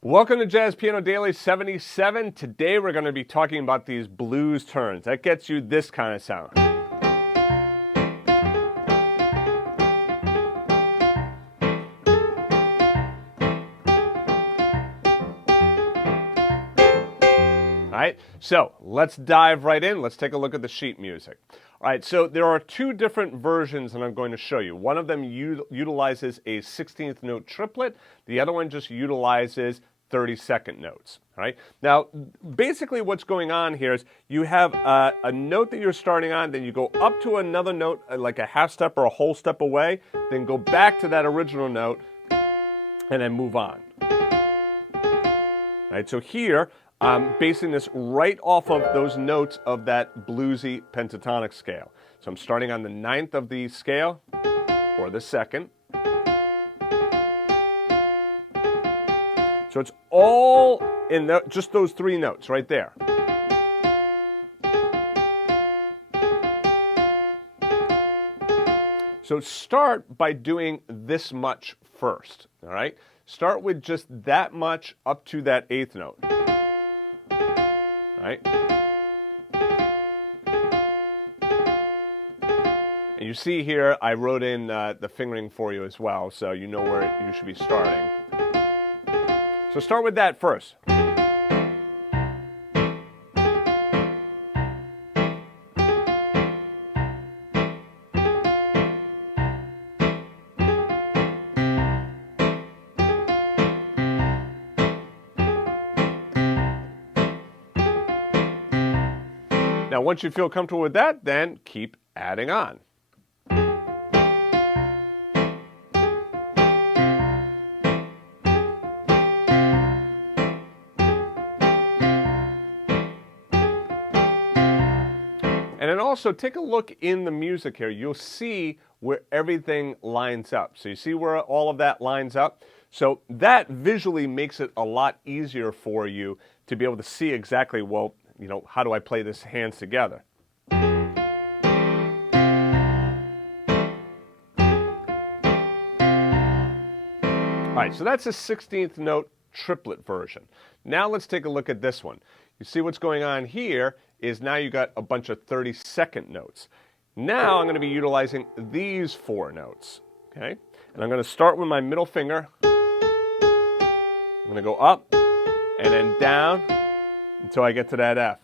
Welcome to Jazz Piano Daily 77. Today we're going to be talking about these blues turns. That gets you this kind of sound. All right, so let's dive right in. Let's take a look at the sheet music. All right, so there are two different versions that I'm going to show you. One of them utilizes a 16th note triplet. The other one just utilizes 32nd notes. All right. Now, basically what's going on here is you have a note that you're starting on, then you go up to another note, like a half step or a whole step away, then go back to that original note, and then move on. All right, so here, I'm basing this right off of those notes of that bluesy pentatonic scale. So I'm starting on the 9th of the scale, or the 2nd. So it's all in just those three notes right there. So start by doing this much first, all right? Start with just that much up to that 8th note. Right? And you see here, I wrote in the fingering for you as well, so you know where you should be starting. So start with that first. Now, once you feel comfortable with that, then keep adding on. And then also take a look in the music here. You'll see where everything lines up. So you see where all of that lines up? So that visually makes it a lot easier for you to be able to see exactly, well, you know, how do I play this hands together? All right, so that's a 16th note triplet version. Now let's take a look at this one. You see what's going on here is now you got a bunch of 32nd notes. Now I'm going to be utilizing these four notes, okay? And I'm going to start with my middle finger. I'm going to go up and then down until I get to that F.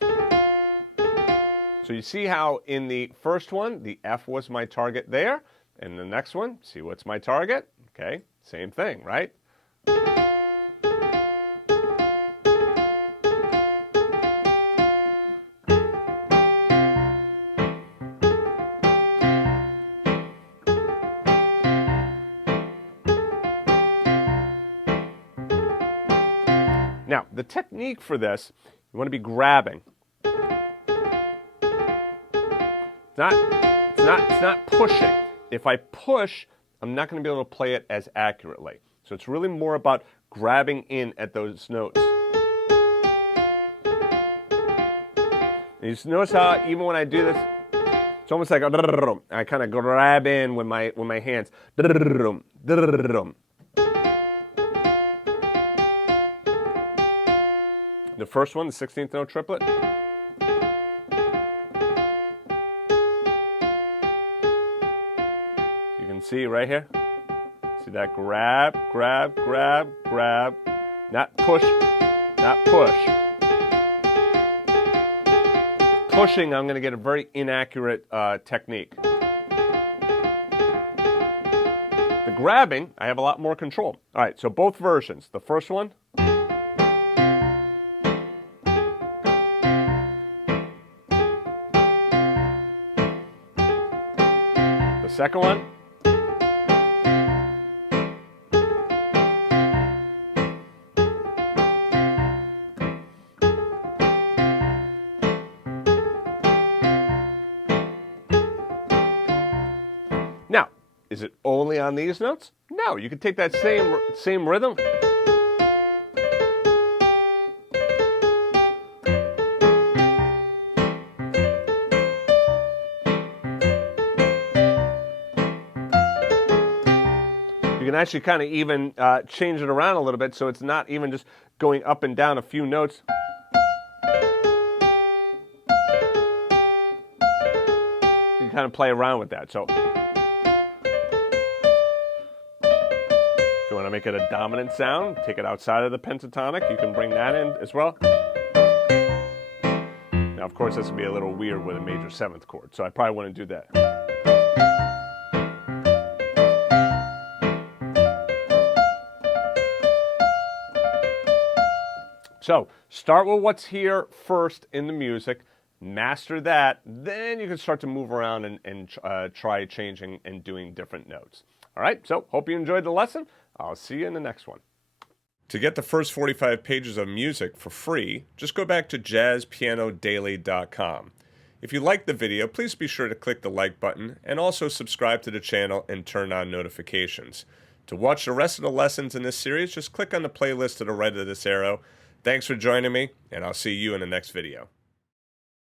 So you see how in the first one, the F was my target there, and the next one, see what's my target? Okay, same thing, right? Now, the technique for this, you want to be grabbing. It's not pushing. If I push, I'm not going to be able to play it as accurately. So it's really more about grabbing in at those notes. And you just notice how even when I do this, it's almost like I kind of grab in with my hands. The first one, the 16th note triplet. You can see right here. See that grab, grab, grab, grab. Not push, not push. Pushing, I'm going to get a very inaccurate technique. The grabbing, I have a lot more control. All right, so both versions. The first one. The second one. Now, is it only on these notes? No, you can take that same rhythm. You can can actually kind of even change it around a little bit so it's not even just going up and down a few notes. You can kind of play around with that. So if you want to make it a dominant sound, take it outside of the pentatonic, you can bring that in as well. Now, of course, this would be a little weird with a major 7th chord, so I probably wouldn't do that. So, start with what's here first in the music, master that, then you can start to move around and try changing and doing different notes. All right, so hope you enjoyed the lesson. I'll see you in the next one. To get the first 45 pages of music for free, just go back to jazzpianodaily.com. If you liked the video, please be sure to click the like button and also subscribe to the channel and turn on notifications. To watch the rest of the lessons in this series, just click on the playlist to the right of this arrow. Thanks for joining me, and I'll see you in the next video.